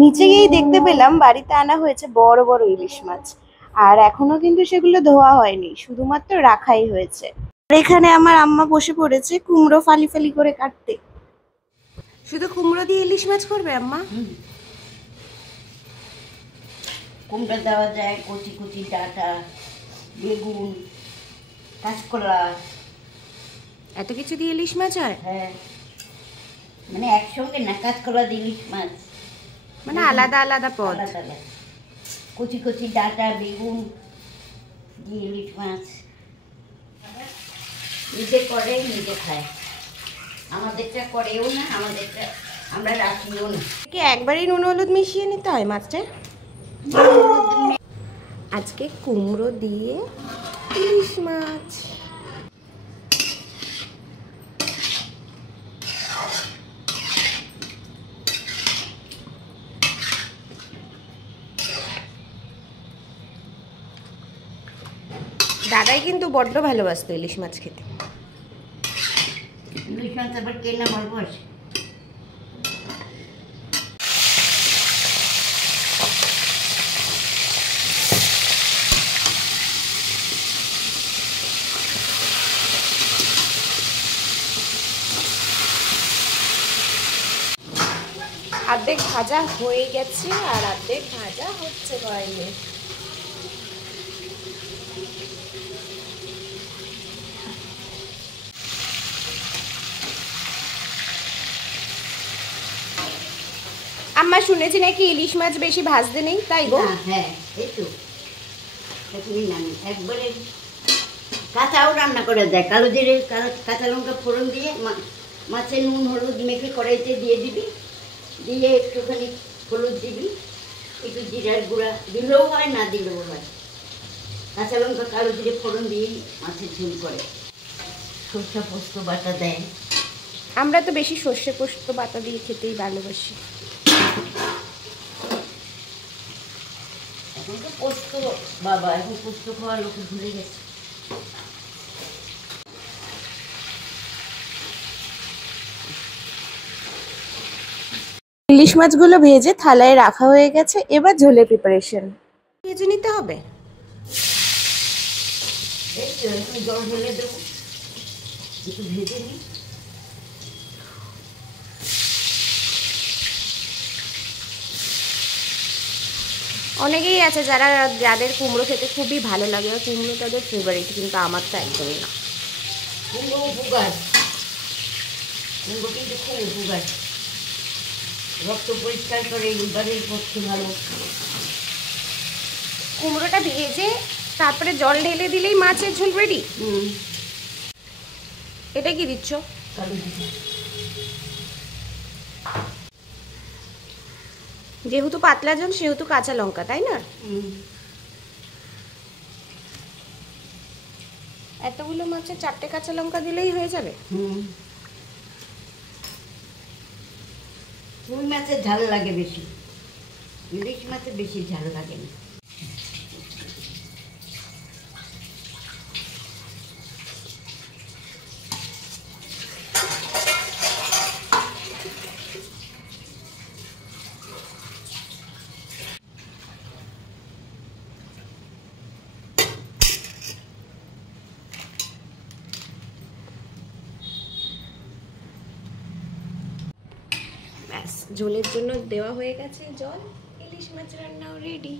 নিচে গিয়েই দেখতে পেলাম বাড়িতে আনা হয়েছে বড় বড় ইলিশ মাছ। আর এখনো কিন্তু সেগুলো ধোয়া হয়নি, শুধুমাত্র রাখাই হয়েছে। আর এখানে আমার আম্মা বসে পড়েছে কুমড়ো ফালি ফালি করে কাটতে। শুধু কুমড়ো দিয়ে ইলিশ মাছ করবে আম্মা? কুমড়ো দেওয়া যায়, কচি কচি ডাঁটা, বেগুন, কাঁচকলা, এত কিছু দিয়ে ইলিশ মাছ হয়? হ্যাঁ, মানে একসঙ্গে না, কাঁচকলা দিয়ে ইলিশ মাছ, মানে আলাদা আলাদা পদ? আলাদা আলাদা। কচি কচি ডাঁটা, বেগুন দিয়ে ইলিশ মাছ নিজে করে নিজে খায়। আমাদেরটা করেও না, আমাদেরটা আমরা রাখিও না। কি একবারই নুন হলুদ মিশিয়ে নিতে হয় মাছটা? আজকে কুমড়ো দিয়ে ইলিশ মাছ। দাদাই কিন্তু বড্ড ভালোবাসতো ইলিশ মাছ খেতে। ইলিশ মাছ আবার কে না ভালোবাসে? অর্ধেক ভাজা হয়ে গেছে আর অর্ধেক ভাজা হচ্ছে বাইরে। আম্মা শুনেছি নাকি ইলিশ মাছ বেশি ভাজতে নেই, তাই গো? হ্যাঁ, এই তো তুমি জানি একবারে কাঁচাও রান্না করে দেয়। কালো জিরে, কাঁচা লঙ্কা ফোড়ন দিয়ে মাছে নুন হলুদ মেখে কড়াইতে দিয়ে দিবি, দিয়ে একটুখানি হলুদ দিবি, একটু জিরার গুঁড়া দিলেও হয়, না দিলেও হয়। কাঁচা লঙ্কা কালো জিরে ফোড়ন দিয়ে মাছের ঝোল করে। সরষা পোস্ত বাটা দেয়। আমরা তো বেশি সর্ষে পোস্ত বাটা দিয়ে খেতেই ভালোবাসি। এখন তো পোস্ত, বাবা এখন পোস্ত খাওয়া লোক ভুলে গেছে। ইলিশ মাছগুলো ভেজে থালায় রাখা হয়ে গেছে, এবার ঝোলের প্রিপারেশন ভেজে নিতে হবে। এই তো এখন জল ঢেলে দেবো, একটু ভেজে নিই। অনেকেই আছে যাদের কুমড়ো খেতে খুবই ভালো লাগে, আর কুমড়ো তাদের ফেভারিট, কিন্তু আমার তো একদমই না। কুমড়ো উপকার, কুমড়ো কিন্তু খুব উপকার, রক্ত পরিষ্কার করে, লিভারের পক্ষে ভালো। কুমড়োটা ভেজে তারপরে জল ঢেলে দিলেই মাছের ঝোল রেডি। এটা কি দিচ্ছ? কালো জিরে। যেহেতু পাতলা ঝোল সেহেতু কাঁচা লঙ্কা, তাই না? এতগুলো মাছে 4টে কাঁচা লঙ্কা দিলেই হয়ে যাবে। রুই মাছের ঝাল লাগে বেশি, ইলিশ মাছে বেশি ঝাল লাগে না। ব্যাস, ঝোলের জন্য দেওয়া হয়ে গেছে জল, ইলিশ মাছ রান্নাও রেডি।